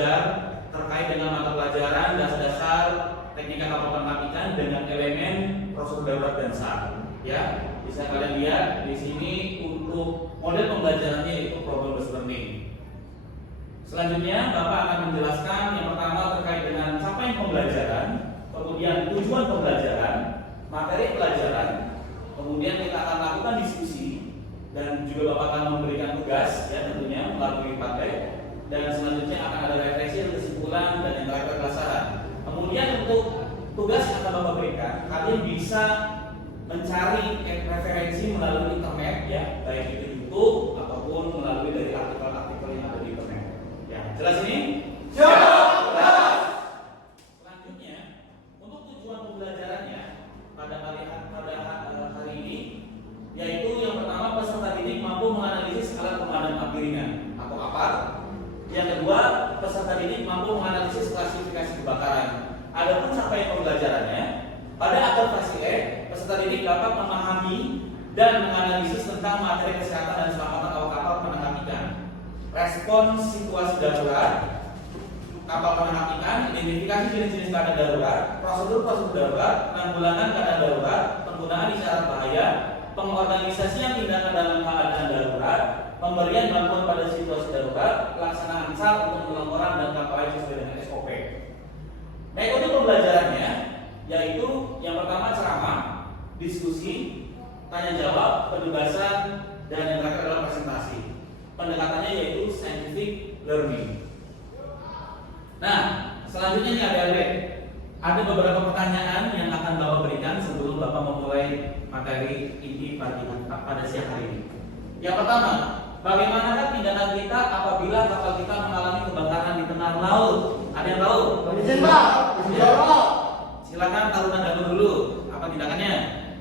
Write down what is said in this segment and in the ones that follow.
belajar terkait dengan mata pelajaran dasar-dasar teknik kapal penangkap ikan dengan elemen prosedur darurat dan SAR. Ya, bisa kalian lihat di sini untuk model pembelajarannya yaitu problem based learning. Selanjutnya Bapak akan menjelaskan yang pertama terkait dengan capaian pembelajaran, kemudian tujuan pembelajaran, materi pelajaran, kemudian kita akan lakukan diskusi dan juga Bapak akan memberikan tugas ya tentunya melalui praktek, dan selanjutnya akan ada refleksi, kesimpulan, dan yang terakhir adalah saran. Kemudian untuk tugas yang akan Bapak berikan, kalian bisa mencari referensi melalui internet ya, baik itu YouTube ataupun melalui dari artikel-artikel yang ada di internet. Ya, jelas ini? Jelas. Selanjutnya, untuk tujuan pembelajarannya pada hari ini, yaitu yang pertama peserta didik mampu menganalisis alat pemadam api ringan atau APAR. Yang kedua, peserta didik mampu menganalisis klasifikasi kebakaran. Adapun capaian pembelajarannya, pada aplikasi peserta didik dapat memahami dan menganalisis tentang materi kesehatan dan keselamatan awak kapal penangkap ikan, respon situasi darurat kapal penangkap ikan, identifikasi jenis-jenis keadaan darurat, prosedur darurat, penanggulangan keadaan darurat, penggunaan isyarat bahaya, pengorganisasian tindakan dalam keadaan darurat, pemberian bantuan pada situasi darurat, pelaksanaan SAR untuk pelaporan dan kampanye sesuai dengan SOP. Metode pembelajarannya yaitu yang pertama ceramah, diskusi, tanya jawab, perdebasan, dan yang terakhir adalah presentasi. Pendekatannya yaitu scientific learning. Nah, selanjutnya nih adik-adik, ada beberapa pertanyaan yang akan Bapak berikan sebelum Bapak memulai materi ini pada siang hari ini. Yang pertama, bagaimanakah tindakan kita apabila kapal kita mengalami kebakaran di tengah laut? Ada yang tahu? Silakan Taruna Dago dulu. Apa tindakannya?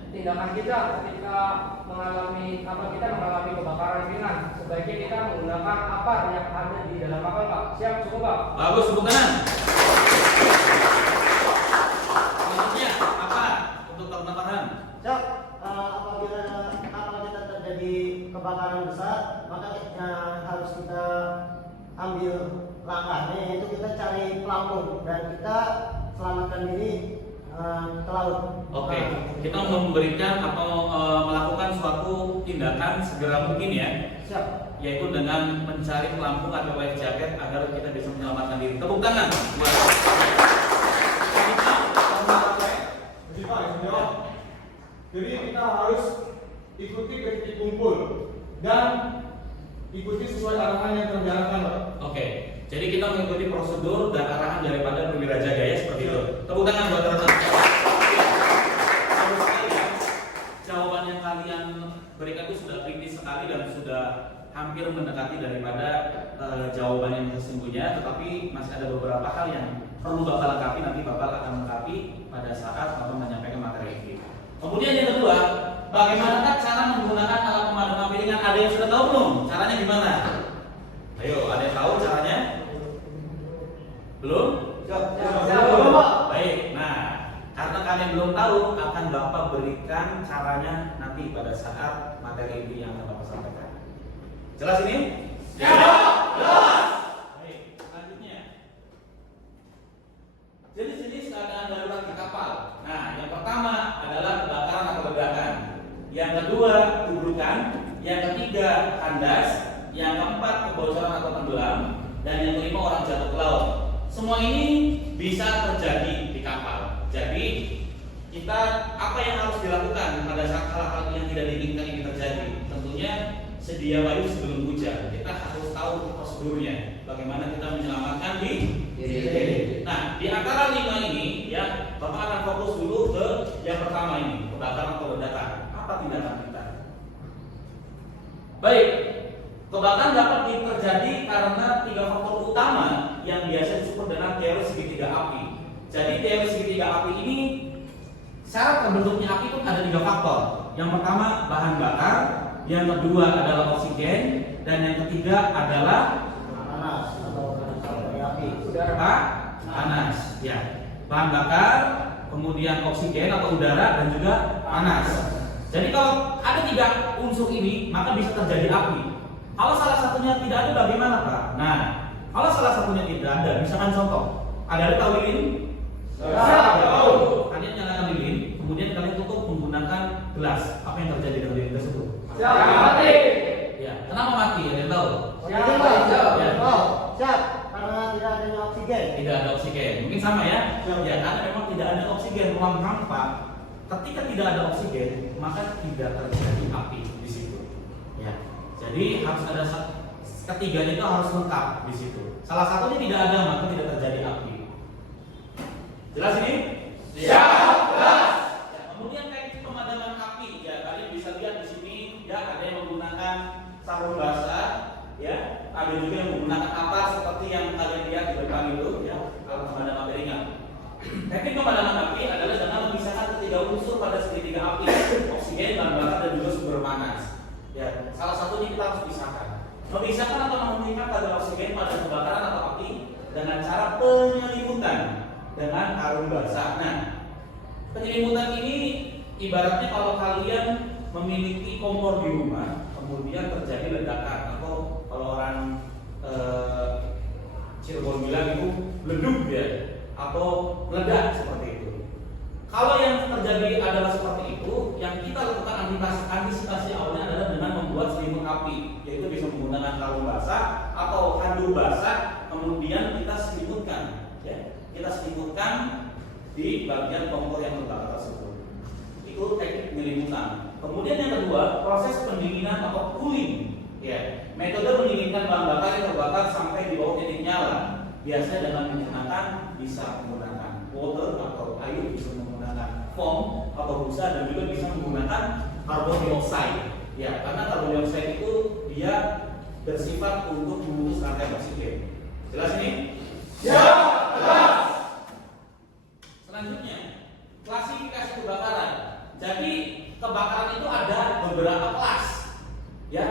Tindakan kita ketika kapal kita mengalami kebakaran ringan, sebaiknya kita menggunakan APAR yang ada di dalam kapal, Pak. Siap, cukup, Pak. Bagus, tepuk tangan. Selanjutnya apa untuk Taruna paham? Siap. Apabila kapal kita terjadi kebakaran besar, maka harus kita ambil langkahnya, yaitu kita cari pelampung dan kita selamatkan diri ke laut. Oke, kita memberikan atau melakukan suatu tindakan segera mungkin ya. Siap. Yaitu dengan mencari pelampung atau life jacket agar kita bisa menyelamatkan diri. Tepuk tangan buat Jadi kita harus ikuti ke titik kumpul dan ikuti sesuai arahan yang terjalankan, Pak. Oke, jadi kita mengikuti prosedur dan arahan daripada perwira jaga ya, seperti itu. Tepuk tangan buat teman-teman. Jawaban yang kalian berikan itu sudah kritis sekali dan sudah hampir mendekati daripada jawaban yang sesungguhnya, tetapi masih ada beberapa hal yang perlu Bapak lengkapi. Nanti Bapak akan lengkapi pada saat Bapak menyampaikan materi ini. Kemudian yang kedua, bagaimanakah cara menggunakan alat pemadam api ringan? Ada yang sudah tahu belum? Caranya gimana? Ayo, ada yang tahu caranya? Belum? Siap, Pak. Baik, nah karena kalian belum tahu, akan Bapak berikan caranya nanti pada saat materi ini yang akan Bapak sampaikan. Jelas ini? Jelas. Baik, selanjutnya jenis-jenis keadaan darurat di kapal. Nah, yang pertama adalah kebakaran atau ledakan. Yang kedua, tubrukan. Yang ketiga, kandas. Yang keempat, kebocoran atau tenggelam. Dan yang kelima, orang jatuh ke laut. Semua ini bisa terjadi di kapal. Jadi, kita apa yang harus dilakukan pada saat hal-hal yang tidak diinginkan ini terjadi? Tentunya sedia payung sebelum hujan. Kita harus tahu prosedurnya. Bagaimana kita menyelamatkan diri. Nah, di antara 5 ini ya, Bapak akan fokus dulu ke yang pertama ini, kebakaran atau ledakan. Apa tindakan kita? Baik, kebakaran dapat terjadi karena 3 faktor utama yang biasa disebut dengan teori segitiga api. Jadi teori segitiga api ini syarat terbentuknya api itu ada 3 faktor. Yang pertama bahan bakar, yang kedua adalah oksigen, dan yang ketiga adalah Panas atau api. Udara. Panas. Ya, bahan bakar, kemudian oksigen atau udara, dan juga panas. Jadi kalau ada 3 unsur ini, maka bisa terjadi api. Kalau salah satunya tidak ada, bagaimana, Pak? Nah, Kalau salah satunya tidak ada, misalkan contoh, ada tahu lilin? Tahu. Kalian nyalakan lilin, kemudian kalian tutup menggunakan gelas. Apa yang terjadi dengan lilin tersebut? Siap. Mati. Ya, kenapa mati? Ada yang tahu? Siap. Ya. Oh, siap. Karena tidak adanya oksigen. Tidak ada oksigen. Mungkin sama ya? Ya. Ya, karena memang tidak ada oksigen, ruang hampa. Ketika tidak ada oksigen, maka tidak terjadi api di situ. Ya. Jadi harus ada ketiga itu harus lengkap di situ. Salah satunya tidak ada, maka tidak terjadi api. Jelas ini? Siap. Jelas. Ya, kemudian teknik pemadaman api, ya kalian bisa lihat di sini, ya ada yang menggunakan sarung basah, ya, ada juga yang menggunakan apar seperti yang kalian lihat di depan itu, ya, alat pemadam api ringan. Teknik pemadaman api adalah dengan memisahkan ketiga unsur pada segitiga api, oksigen, bahan bakar, dan juga sumber panas. Ya, salah satunya kita harus pisahkan. Memisahkan atau mengikat kadar oksigen pada kebakaran atau api dengan cara penyelimutan dengan karung basah. Nah, penyelimutan ini ibaratnya kalau kalian memiliki kompor di rumah, kemudian terjadi ledakan atau kalau orang Cirebon bilang itu leduk ya, atau meledak seperti itu. Kalau yang terjadi adalah seperti itu, yang kita lakukan antisipasi awalnya adalah dengan membuat selimut api, yaitu bisa menggunakan karung basah atau handuk basah, kemudian kita selimutkan, ya, kita selimutkan di bagian kompor yang terbakar tersebut. Itu teknik penyelimutan. Kemudian yang kedua, proses pendinginan atau cooling. Ya, metode mendinginkan bahan bakar yang terbakar sampai di bawah titik nyala. Biasanya dengan menggunakan bisa menggunakan water atau air, bisa menggunakan foam atau busa, dan juga bisa menggunakan karbon dioksida. Ya, karena karbon dioksida itu dia bersifat untuk memutus rantai oksigen. Jelas ini? Ya. Jelas. Selanjutnya, klasifikasi kebakaran. Jadi kebakaran itu ada beberapa kelas. Ya.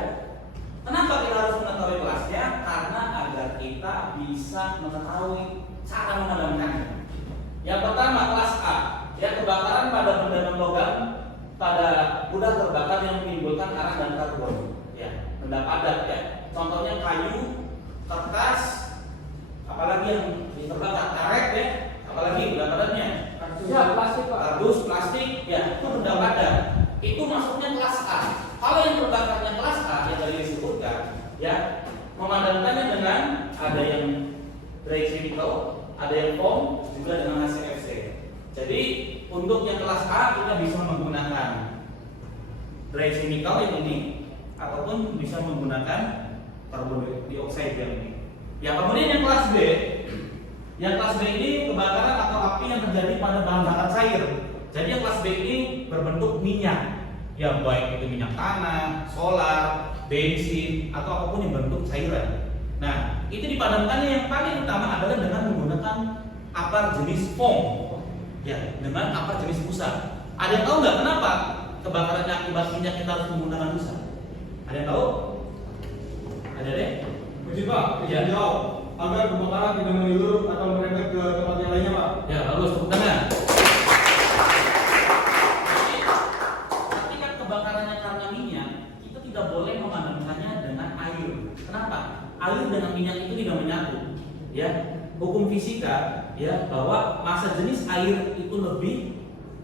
Kenapa kita harus mengetahui kelasnya? Karena agar kita bisa mengetahui cara memadamkannya. Yang pertama, kelas A, ya, kebakaran pada benda non-logam pada mudah terbakar yang menimbulkan arang dan karbon. Ya, benda padat ya. Contohnya kayu, kertas, apalagi yang terbakar, karet ya, apalagi benda padatnya. Ya, plastik Pak. Kardus, plastik, ya, itu benda padat. Itu masuknya kelas A. Kalau yang terbakarnya kelas A yang tadi disebutkan, ya, memadamkannya dengan ada yang dry chemical, ada yang foam, juga dengan HCFC. Jadi untuk yang kelas A kita bisa menggunakan dry chemical yang ini, ataupun bisa menggunakan karbon dioksida yang ini. Ya, kemudian yang kelas B. Yang kelas B ini kebakaran atau api yang terjadi pada bahan bakar cair. Jadi yang kelas B ini berbentuk minyak, ya, baik itu minyak tanah, solar, bensin, atau apapun yang bentuk cairan. Nah, itu dipadamkannya yang paling utama adalah dengan menggunakan apar jenis foam, ya, dengan apar jenis busa. Ada yang tahu nggak kenapa kebakarannya akibat minyak kita harus menggunakan busa? Ada yang tahu? Ada deh? Izin Pak, Ya. izin jawab agar kebakaran tidak menyeluruh atau merembet ke tempat yang lainnya Pak. Ya, bagus, tepuk tangan. Ketika kebakarannya karena minyak, kita tidak boleh memadamkannya dengan air. Kenapa? Air dengan minyak itu tidak menyatu. Ya, hukum fisika, ya, bahwa massa jenis air itu lebih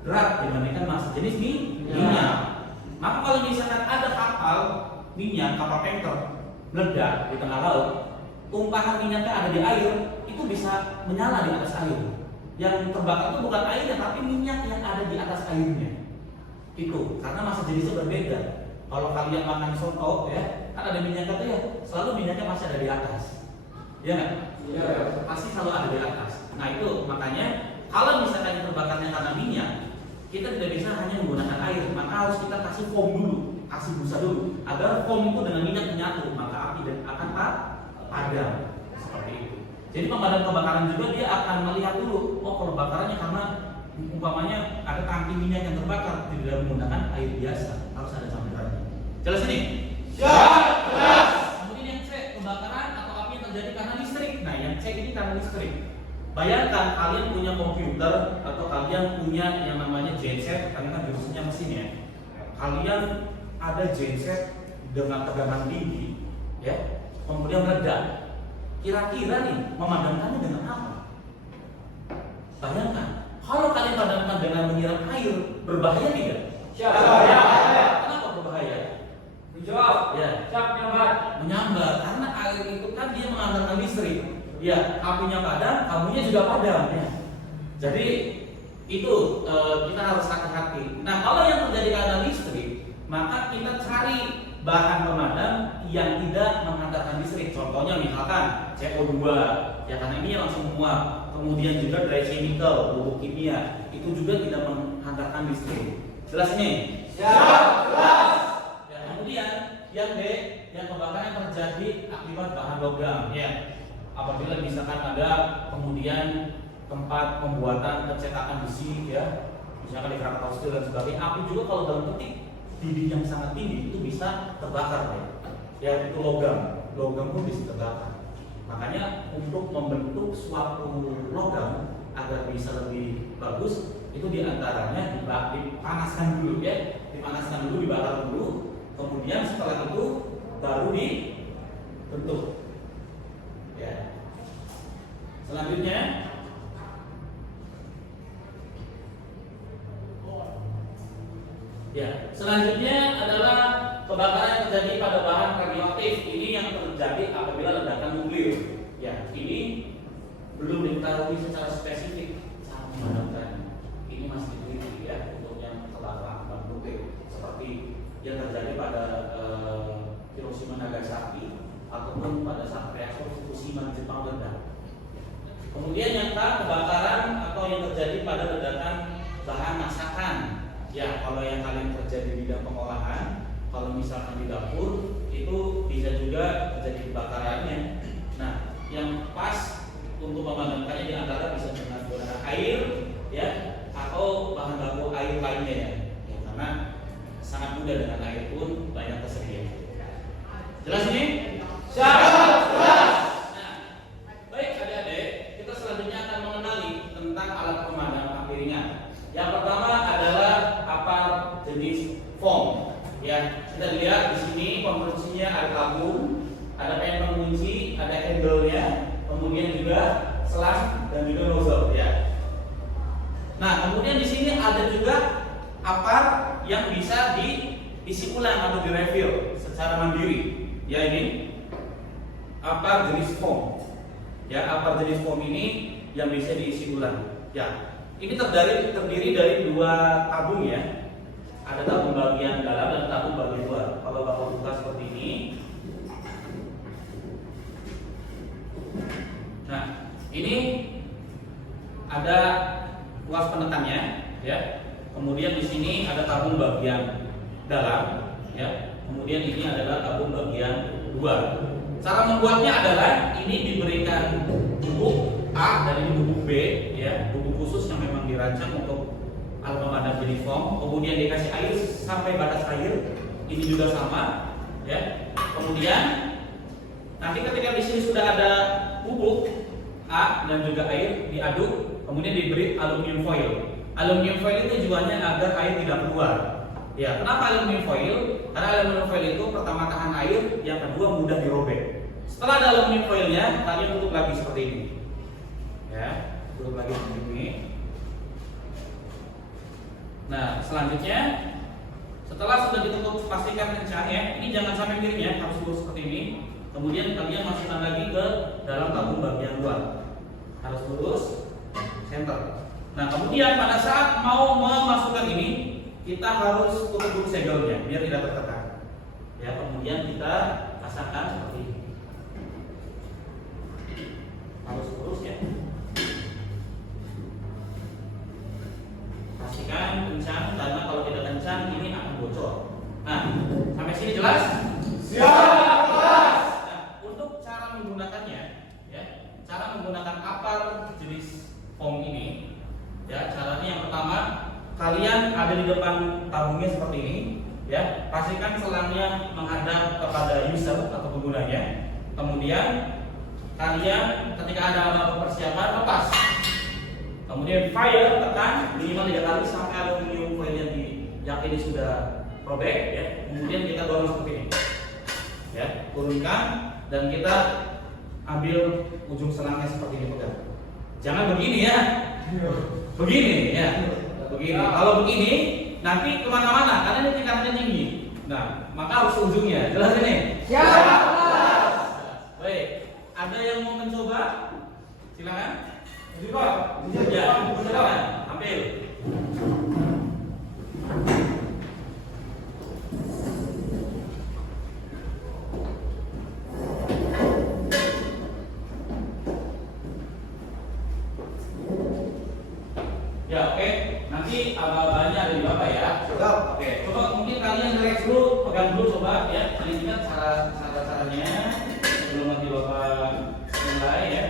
berat dibandingkan massa jenis minyak. Maka kalau misalkan ada kapal minyak, kapal tanker meledak di tengah laut, tumpahan minyaknya ada di air, itu bisa menyala di atas air. Yang terbakar itu bukan airnya, tapi minyak yang ada di atas airnya. Itu karena massa jenisnya berbeda. Kalau kalian makan soto, ya, kan ada minyaknya tuh, ya, selalu minyaknya masih ada di atas. Ya nggak? Iya. Pasti selalu ada di atas. Nah itu makanya kalau misalkan yang terbakarnya karena minyak, kita tidak bisa hanya menggunakan air, maka harus kita kasih foam dulu, kasih busa dulu, agar foam itu dengan minyak menyatu, maka api dan akan padam seperti itu. Jadi pemadam kebakaran juga dia akan melihat dulu, oh kalau kebakarannya karena umpamanya ada tangki minyak yang terbakar, tidak menggunakan air biasa, harus ada campurannya. Jelas ini? Ya. Jelas. Kemudian yang C, kebakaran atau api yang terjadi karena listrik. Nah yang C ini karena listrik. Bayangkan kalian punya komputer atau kalian punya yang namanya genset, karena kan jurusannya mesin ya. Kalian ada genset dengan tegangan tinggi, ya, kemudian meledak. Kira-kira nih memadamkannya dengan apa? Bayangkan, kalau kalian padamkan dengan menyiram air, berbahaya tidak? Siap. Kenapa berbahaya? Dijawab. Ya, Siap, nyambat. menyambar, karena air itu kan dia menghantarkan listrik. Ya, apinya padam, kamunya juga padam. Ya. Jadi itu kita harus hati-hati. Nah, kalau yang terjadi karena listrik, maka kita cari bahan pemadam yang tidak menghantarkan listrik. Contohnya misalkan CO2, ya karena ini langsung menguap. Kemudian juga dry chemical, bubuk kimia, itu juga tidak menghantarkan listrik. Jelas ini? Siap. Jelas. Ya, kemudian yang B, yang kebakaran terjadi akibat bahan logam. Ya, apabila misalkan ada kemudian tempat pembuatan pencetakan besi, ya, misalkan di Krakatau Steel dan sebagainya, api juga kalau dalam titik didih yang sangat tinggi itu bisa terbakar, ya itu logam pun bisa terbakar. Makanya untuk membentuk suatu logam agar bisa lebih bagus, itu diantaranya dipanaskan dulu, ya, dipanaskan dulu, dibakar dulu, kemudian setelah itu baru dibentuk. Ya. Selanjutnya, adalah kebakaran yang terjadi pada bahan radioaktif. Ini yang terjadi apabila ledakan nuklir. Ya, ini belum diketahui secara spesifik cara memadamkan. Ini masih diteliti, ya, untuk yang kebakaran bahan nuklir seperti yang terjadi pada Hiroshima Nagasaki ataupun pada saat reaktor Fukushima di Jepang ledak. Kemudian yang kebakaran atau yang terjadi pada ledakan bahan masakan. Ya, kalau yang kalian kerja di bidang pengolahan, kalau misalkan di dapur itu bisa juga terjadi kebakarannya. Nah, yang pas untuk memadamkannya di antara bisa dengan menggunakan air, ya, atau bahan baku air lainnya, ya. Ya, karena sangat mudah dengan air pun banyak tersedia. Jelas ini? Siap. Jelas. Nah, baik adik-adik, kita selanjutnya akan mengenali tentang alat pemadam api ringan. Yang pertama adalah apar jenis foam. Ya, kita lihat di sini konstruksinya ada tabung, ada pen pengunci, ada handle-nya, kemudian juga selang dan juga nozzle, ya. Nah, kemudian di sini ada juga apar yang bisa diisi ulang atau direfill secara mandiri. Ya, ini apar jenis foam. Ya, apar jenis foam ini yang bisa diisi ulang. Ya. Ini terdiri dari dua tabung, ya. Ada tabung bagian dalam dan tabung bagian luar. Kalau Bapak buka seperti ini. Nah, ini ada kuas penekannya, ya. Kemudian di sini ada tabung bagian dalam, ya. Kemudian ini adalah tabung bagian luar. Cara membuatnya adalah ini diberikan bubuk A dan ini bubuk B, ya, bubuk khusus yang memang dirancang untuk alat pemadam jenis foam. Kemudian dikasih air sampai batas air, ini juga sama, ya. Kemudian nanti ketika di sini sudah ada bubuk A dan juga air diaduk, kemudian diberi aluminium foil. Aluminium foil itu tujuannya agar air tidak keluar. Ya, kenapa aluminium foil? Karena aluminium foil itu pertama tahan air, yang kedua mudah dirobek. Setelah ada aluminium foilnya, kalian tutup lagi seperti ini. Ya, tutup lagi seperti ini. Nah, selanjutnya setelah sudah ditutup pastikan kencang, ya. Ini jangan sampai miring, ya, harus lurus seperti ini. Kemudian kalian masukkan lagi ke dalam tabung bagian luar. Harus lurus, center. Nah, kemudian pada saat mau memasukkan ini, kita harus tutup dulu segelnya biar tidak tertekan. Ya, kemudian kita pasangkan seperti ini. Harus lurus, ya. Pastikan kencang, karena kalau tidak kencang ini akan bocor. Nah, sampai sini jelas? Siap. Nah, untuk cara menggunakannya, ya, cara menggunakan apar jenis foam ini, ya, caranya yang pertama, kalian ada di depan tabungnya seperti ini, ya. Pastikan selangnya menghadap kepada user atau penggunanya. Kemudian kalian ketika ada apa persiapan lepas. Kemudian fire tekan minimal 3 kali sampai aluminium foil yang diyakini sudah robek, ya. Kemudian kita dorong seperti ini, ya, turunkan dan kita ambil ujung selangnya seperti ini, pegang. Jangan begini ya, begini ya, begini. Kalau begini nanti kemana-mana karena ini tingkatannya tinggi. Nah, maka harus ujungnya. Jelas ini? Siap. Baik, ada yang mau mencoba? Silakan. Pak. Ya, silakan. Ambil. Ya, oke. Nanti abang-abangnya ada di Bapak ya. Siap. Oke, coba mungkin kalian relax dulu, pegang dulu coba ya. Paling tidak cara-caranya sebelum nanti Bapak mulai ya.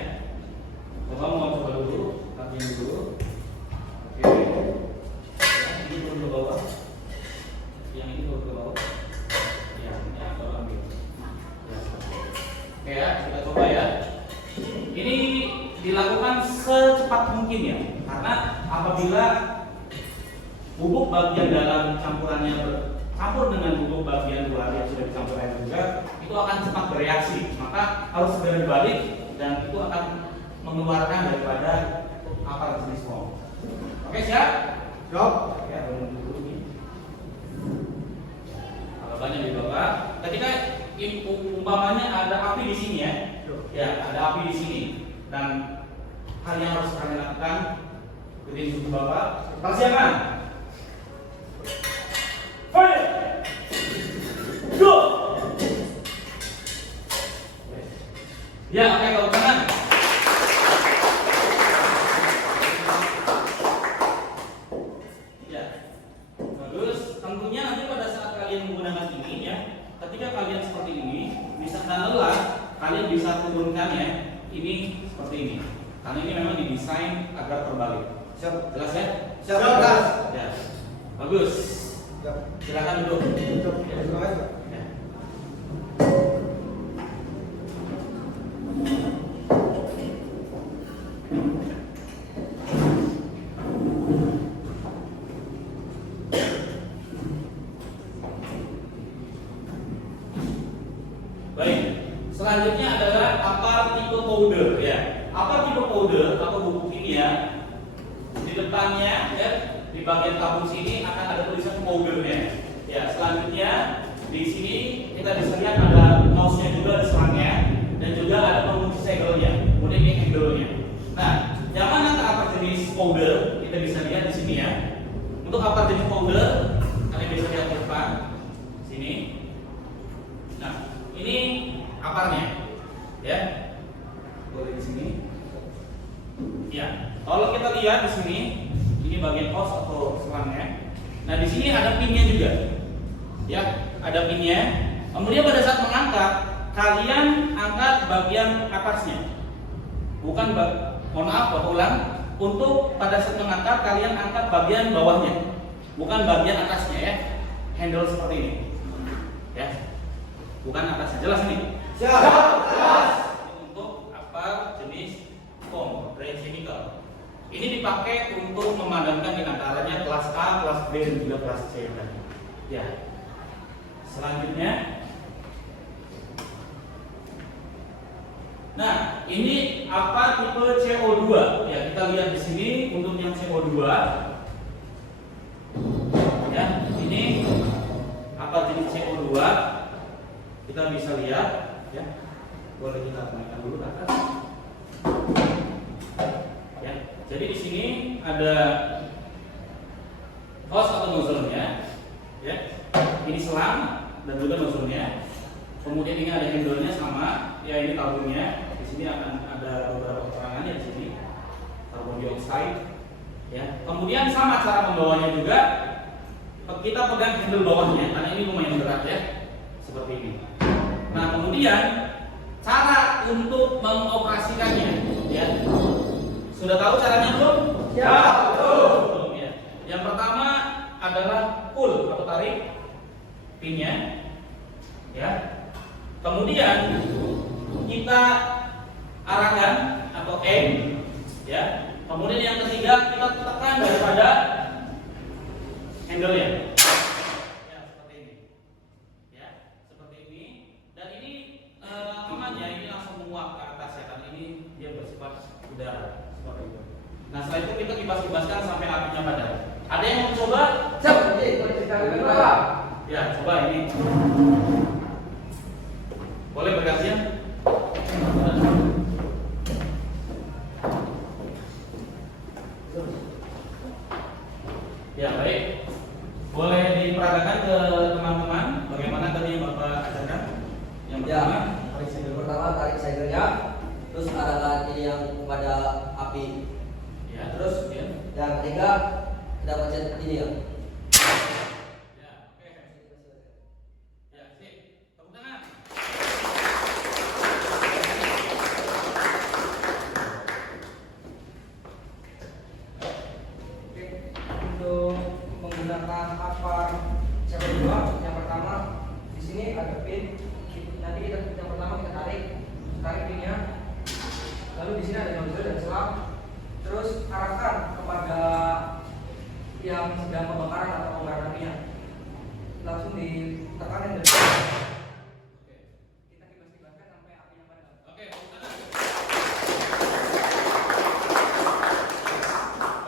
Coba mau coba dulu, latihan dulu. Oke. Ya, ini turun ke bawah. Yang ini turun ke bawah. Ya, coba ambil. Ya. Oke ya, kita coba ya. Ini dilakukan secepat mungkin ya, karena apabila bubuk bagian dalam campurannya bercampur dengan bubuk bagian luar yang sudah dicampur air juga, itu akan cepat bereaksi. Maka harus segera dibalik dan itu akan mengeluarkan daripada apar jenis foam. Oke, siap? Siap. Ya, dulu nih. Kalau banyak di Bapak, ketika umpamanya ada api di sini ya. Ya, ada api di sini dan hal yang harus kalian lakukan ketika suku Bapak, persiapan. Fire! Go! Ya, oke, kalau tangan. Ya, bagus. Tentunya nanti pada saat kalian menggunakan ini ya, ketika kalian seperti ini, misalkan lelah, kalian bisa turunkan ya. Ini seperti ini. Karena ini memang didesain agar terbalik. Siap. Jelas ya? Siap. Siap. Ya. Bagus. Siap. Silakan duduk. Siap. Terima kasih, Pak. Ya. Baik. Selanjutnya adalah apar tipe powder ya. Apar tipe powder atau bubuk kimia di depannya ya, di bagian tabung sini akan ada tulisan powdernya. Ya, selanjutnya di sini kita bisa lihat ada mouse-nya juga, ada selangnya dan juga ada pengunci segelnya. Kemudian ini handle-nya. Nah, yang mana apa jenis powder kita bisa lihat di sini ya. Untuk apa jenis powder kalian bisa lihat di depan sini. Nah, ini aparnya, ya, boleh di sini. Ya, kalau kita lihat di sini, ini bagian hose atau selangnya. Nah, di sini ada pinnya juga, ya, ada pinnya. Kemudian pada saat mengangkat, kalian angkat bagian atasnya, bukan mohon maaf, ulang. Untuk pada saat mengangkat, kalian angkat bagian bawahnya, bukan bagian atasnya ya. Handle seperti ini, ya, bukan atasnya. Jelas ini? Siap. Jelas. Untuk apa jenis foam, dry chemical. Ini dipakai untuk memadamkan di antaranya kelas A, kelas B, dan juga kelas C. Ya. Selanjutnya, nah ini apa tipe CO2? Ya, kita lihat di sini untuk yang CO2. Ya, ini apa jenis CO2? Kita bisa lihat. Ya, boleh kita naikkan dulu ke atas. Ya, jadi di sini ada hose atau nozzle-nya, ya. Ini selang dan juga nozzle-nya. Kemudian ini ada handle-nya sama, ya ini tabungnya. Di sini akan ada beberapa keterangannya di sini. Karbon dioksida, ya. Kemudian sama cara membawanya juga. Kita pegang handle bawahnya karena ini lumayan berat ya, seperti ini. Nah, kemudian cara untuk mengoperasikannya, ya. Sudah tahu caranya belum? Ya. Belum ya. Yang pertama adalah pull atau tarik pinnya, ya. Kemudian kita arahkan atau aim, ya. Kemudian yang ketiga kita tekan daripada handle-nya. Ya, seperti ini. Ya, seperti ini. Dan ini aman ya, ini langsung menguap ke atas ini dia bersifat udara seperti itu. Nah setelah itu kita kibas-kibaskan sampai apinya padam. Ada yang mau coba? Siap. Jadi boleh cerita lebih Pak. Ya coba ini. Boleh berkasih ya? Ya baik. Boleh diperagakan ke teman-teman bagaimana tadi yang Bapak ajarkan? Yang pertama, tarik segel pertama, tarik segelnya, terus arahkan ini yang kepada api. ya terus ya. Yang ketiga kita pencet ini ya. Ya, oke. Ya, sip. Tepuk tangan. Oke, untuk menggunakan apar cara dua, yang pertama di sini ada pin. Nanti kita yang pertama kita tarik pinnya. Lalu di sini ada nozzle dan selang. Terus arahkan kepada yang sedang pembakaran atau pembakaran apinya. Langsung ditekan dan kita kibas-kibaskan sampai apinya padam. Oke, tepuk tangan.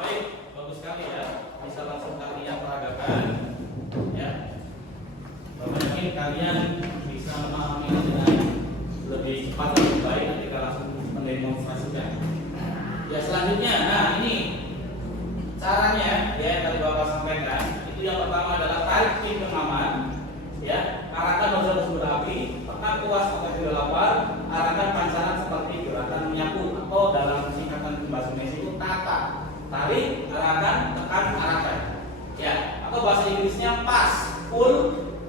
Baik, bagus sekali ya. Bisa langsung kalian peragakan. Ya. Bapak yakin kalian bisa memahami dengan lebih cepat dan lebih baik ketika langsung mendemonstrasikan. Ya selanjutnya, nah ini caranya ya yang tadi Bapak sampaikan. Itu yang pertama adalah tarik pin pengaman, ya, arahkan nozzle ke sumber api, tekan kuas sampai ke-8, arahkan pancaran seperti gerakan menyapu atau dalam singkatan bahasa Indonesia itu tata. Tarik, arahkan, tekan, arahkan. Ya, atau bahasa Inggrisnya pas, pull,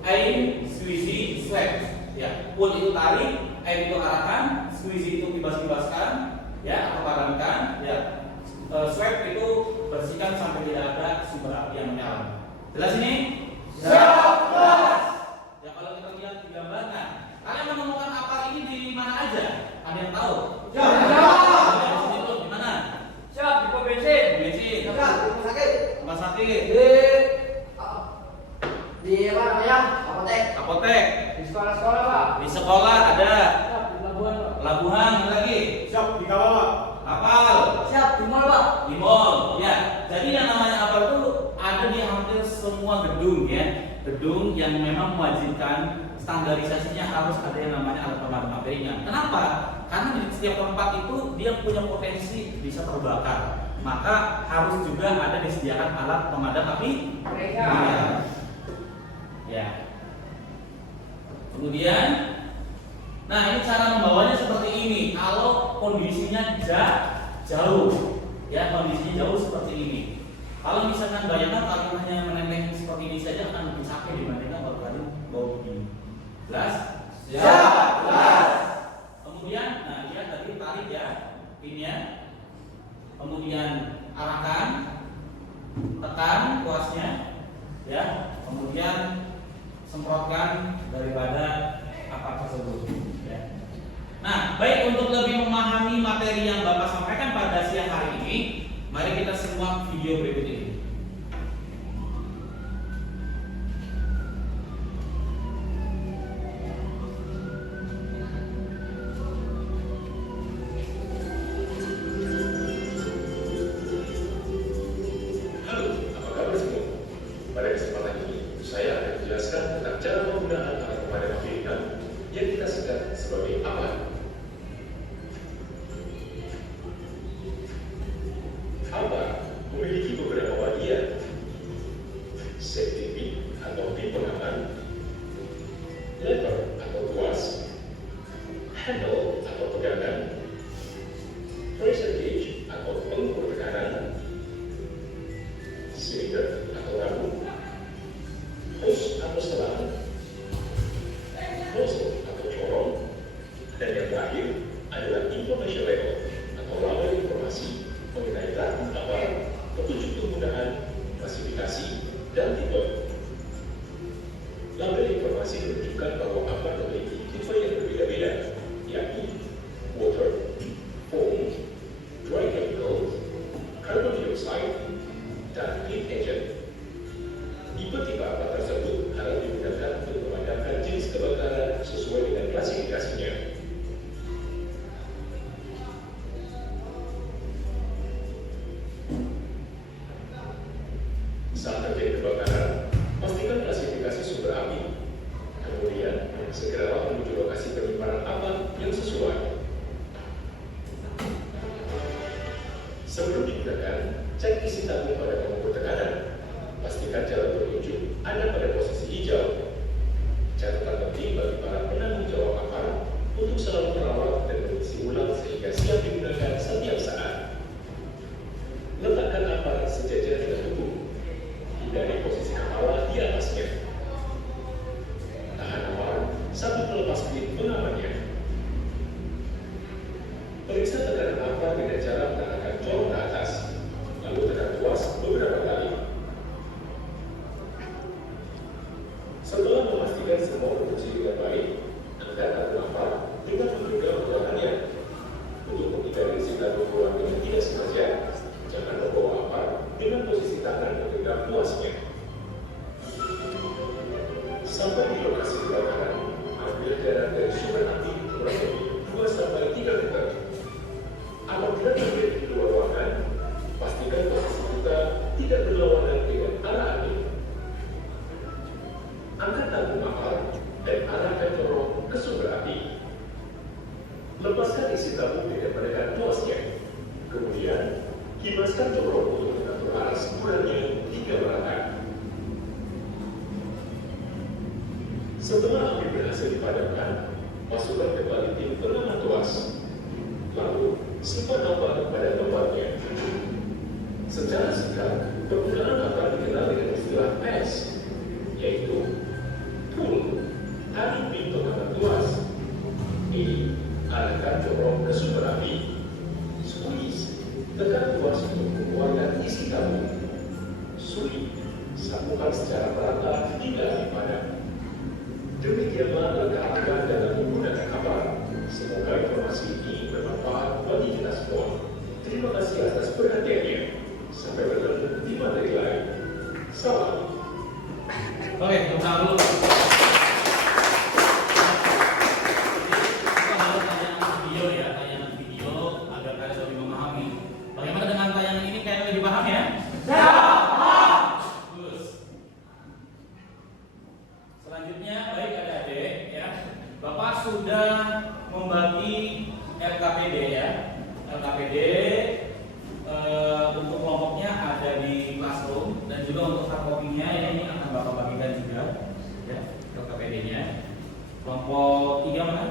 aim, squeeze, sweep. Ya, pull itu tarik, aim itu arahkan, squeeze itu kibas-kibaskan, ya, atau padamkan, ya. Sweep itu bersihkan sampai tidak ada sumber api yang menyala. Jelas ini? Siap. Ya kalau kita lihat di gambar, nah, kalian menemukan apar ini di mana aja? Ada yang tahu? Siap. Di sini tuh, di mana? Siap, di pom bensin. Bensin. Di rumah sakit. Rumah sakit. Di apa namanya? Apotek. Apotek. Di sekolah-sekolah Pak. Di sekolah ada. Siap, di pelabuhan Pak. Pelabuhan ada lagi. Siap, di kawal Pak. Kapal. Siap, di mall Pak. Di mall. Ya. Jadi yang namanya apar itu ada di hampir semua gedung ya. Gedung yang memang mewajibkan standarisasinya harus ada yang namanya alat pemadam api ringan. Kenapa? Karena di setiap tempat itu dia punya potensi bisa terbakar. Maka harus juga ada disediakan alat pemadam api ringan. Ya. Kemudian, nah ini cara membawanya seperti ini. Kalau kondisinya jauh, ya kondisinya jauh seperti ini. Kalau misalkan bayangkan kalian hanya menenteng seperti ini saja akan lebih capek dibandingkan kalau kalian bawa begini. Jelas? Jelas. Kemudian, nah dia tadi tarik ya, pinnya. Kemudian arahkan, tekan kuasnya, ya. Kemudian semprotkan daripada apa tersebut. Ya. Nah, baik untuk lebih memahami materi yang Bapak sampaikan pada siang hari ini, mari kita simak video berikut ini. Halo, apa kabar semua? Pada kesempatan ini, saya akan menjelaskan tentang cara penggunaan alat pemadam api ringan yang kita sebut sebagai APAR. APAR memiliki beberapa bagian: safety pin atau pin pengaman, lever atau tuas, handle atau pegangan, pressure gauge atau pengukur tekanan, silinder atau rambut, hose atau selang, nozzle atau corong, dan yang terakhir adalah information label atau label informasi mengenai lagu APAR, petunjuk penggunaan, klasifikasi, dan tipe. Label informasi menunjukkan bahwa APAR memiliki tipe yang berbeda-beda, yakni water, foam, dry chemical, carbon dioxide, dan clean agent. Sebelum digunakan, cek isi tabung pada pengukur tekanan. Pastikan jalan penunjuk ada pada posisi hijau. Catatan penting bagi para penanggung jawab kapal untuk selalu merawat dan mengisi ulang sehingga siap digunakan setiap saat. Letakkan aparat sejajar dengan tubuh. Hindari posisi kepala di atasnya. Tahan aparat sambil melepas pin pengamannya. Periksa tekanan aparat dengan cara menekan corong ke atas, lalu tekan tuas beberapa kali. Setelah memastikan semua berfungsi dengan baik, angkat tabung aparat dengan menduga menggunakannya. Untuk menghindari risiko keluar dengan tidak sengaja, jangan membawa aparat dengan posisi tangan menggenggam tuasnya. Sampai di lokasi kebakaran, ambil jarak dari sumber api kurang lebih 2-3 meter. Apabila berada di luar ruangan, pastikan posisi kita tidak berlawanan dengan arah api. Angkat tabung aparat dan arahkan corong ke sumber api. Lepaskan isi tabung dengan menekan tuasnya. Kemudian, kibaskan corong untuk mengatur arah semburannya hingga merata. Setelah api berhasil dipadamkan, masukkan kembali tim pengaman tuas. Lalu, simpan aparat pada tempatnya. Secara singkat, penggunaan aparat dikenal dengan istilah PES, yaitu pull, tarik pin pengaman tuas. E, arahkan corong ke sumber api. Squeeze, tekan tuas untuk mengeluarkan isi tabung. Sweep, sambungkan secara merata hingga api padam. Demikianlah langkah-langkah dalam menggunakan kapal. Semoga informasi ini bermanfaat bagi kita semua. Terima kasih atas perhatiannya. Sampai bertemu di materi lain. Salam. Oke, tepuk tangan dulu. Kita harus tayangan video ya, tayangan video agar kalian lebih memahami. Bagaimana dengan tayangan ini kalian lebih paham ya? Bagus. Selanjutnya, baik adik-adik ya. Bapak sudah membagi LKPD ya. LKPD untuk kelompoknya ada di classroom dan juga untuk hardcopy-nya ya, ini akan Bapak bagikan juga ya LKPD-nya. Kelompok 3 mana?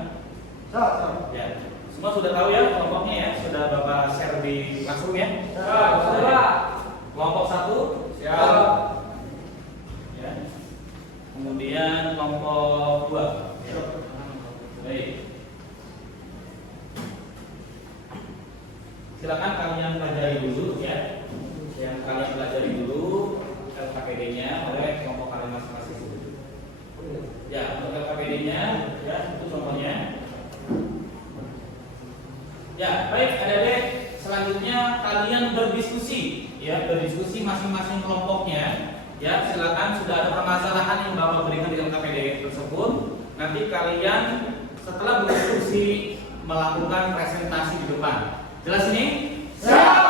Ya. Semua sudah tahu ya kelompoknya ya, sudah Bapak share di classroom ya? Kelompok 1 siap. Ya. Kemudian kelompok 2. Baik. Silakan kalian pelajari dulu ya. Yang kalian pelajari dulu LKPD-nya oleh kelompok kalian masing-masing. Ya, untuk LKPD-nya ya itu contohnya. Ya, baik adik-adik, selanjutnya kalian berdiskusi ya, berdiskusi masing-masing kelompoknya. Ya, silakan sudah ada permasalahan yang Bapak berikan di LKPD tersebut. Nanti kalian setelah berdiskusi melakukan presentasi di depan. Jelas ini? Siap.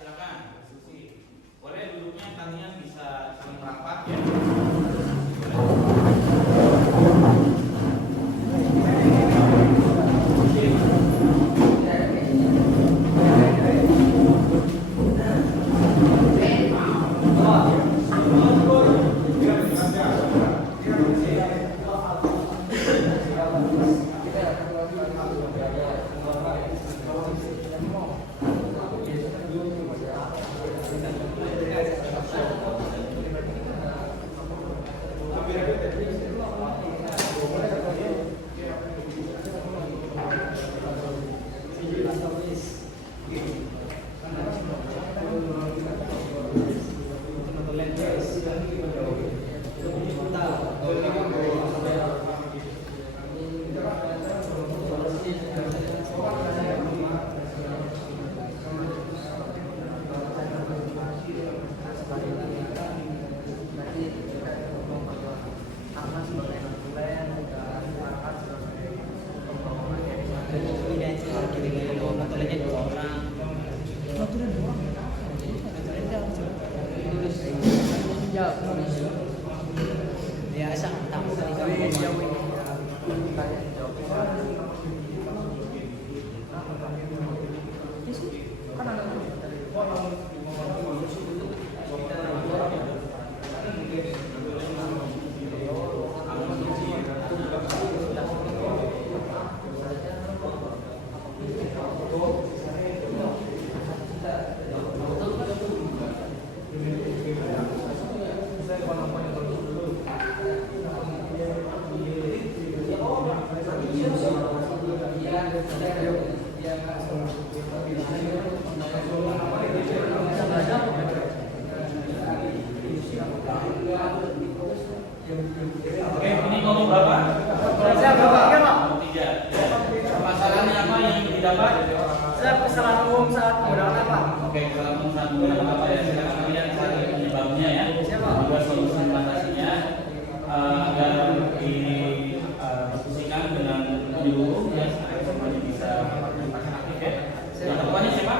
Silakan diskusi. Boleh duduknya kalian bisa saling merapat ya. Oke, ini ngomong berapa? Saya berapa? Tiga, Pak. Tiga. Masalahnya apa yang didapat? Saya kesalahan umum saat menggunakan apa? Oke, kesalahan umum saat menggunakan apa ya? Silakan kalian cari penyebabnya ya. Juga solusi mengatasinya agar didiskusikan dengan penyeluruh ya, supaya semuanya bisa aktif ya. Yang ketuanya siapa?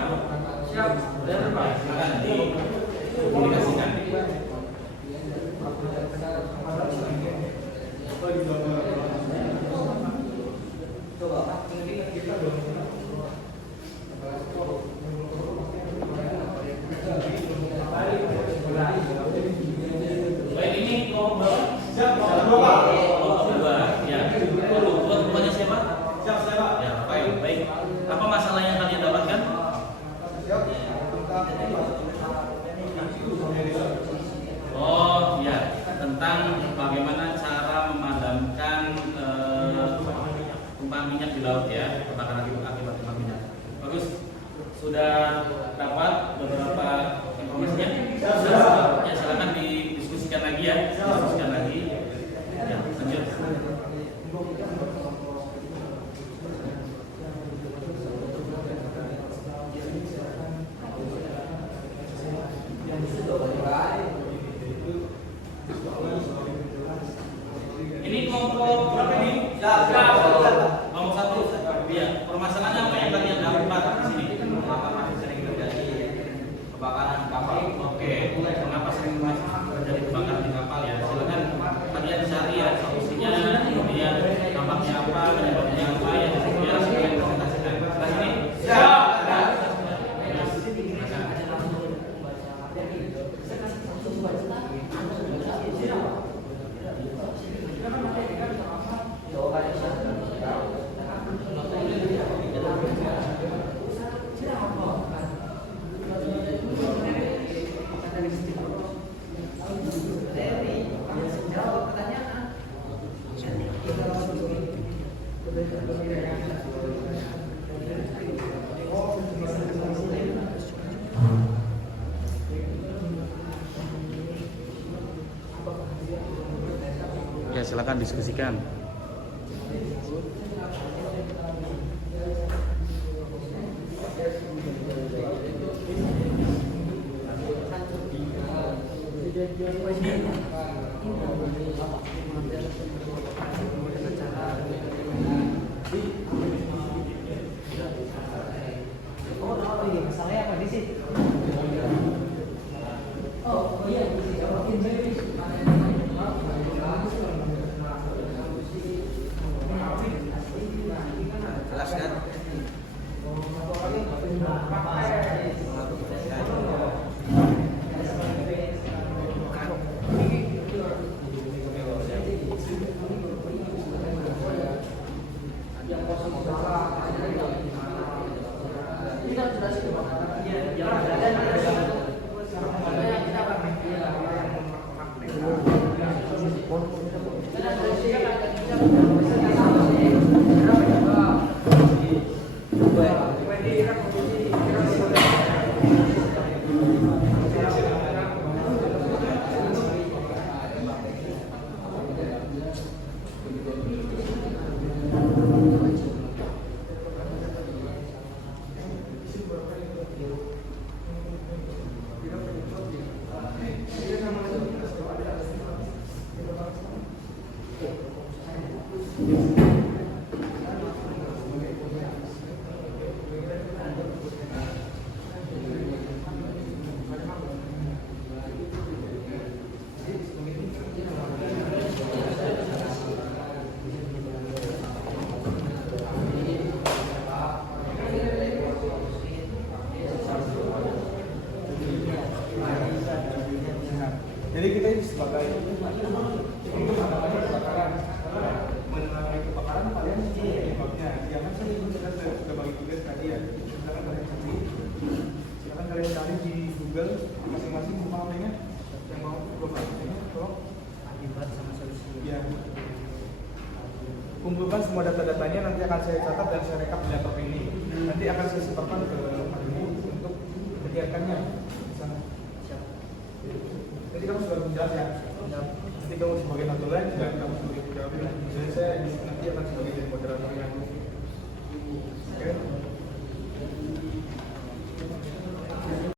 Siap. Silakan dikomunikasikan. Baik, ini kelompok berapa? Siap, Bapak. Kelompok dua. Ya, ketuanya siapa? Siap, siap. Ya, baik. Apa masalah yang kalian dapatkan? Oh, ya, tentang bagaimana cara memadamkan tumpahan minyak di laut ya, kebakaran akibat tumpahan minyak. Bagus. Sudah dapat beberapa informasinya? Ya, silakan didiskusikan lagi ya. Diskusikan lagi. Ya, lanjut. Ini kelompok berapa ini? Kelompok satu. Iya. Permasalahannya apa yang kalian dapat di sini? Masih sering terjadi kebakaran kapal. Oke. Mengapa sering terjadi kebakaran di kapal ya? Silakan kalian cari ya solusinya, kemudian dampaknya apa, penyebabnya apa ya. Biar kalian presentasikan. Nah, ini. Siap. Ya, silakan diskusikan. Masalahnya apa di sini? Oh iya, semua data-datanya nanti akan saya catat dan saya rekap di laptop ini. Nanti akan saya setorkan ke Pak Ibu untuk kegiatannya di sana. Jadi kamu sudah menjawab ya? Nanti kamu sebagai satu lain dan kamu sebagai pegawai. Jadi saya nanti akan sebagai moderator yang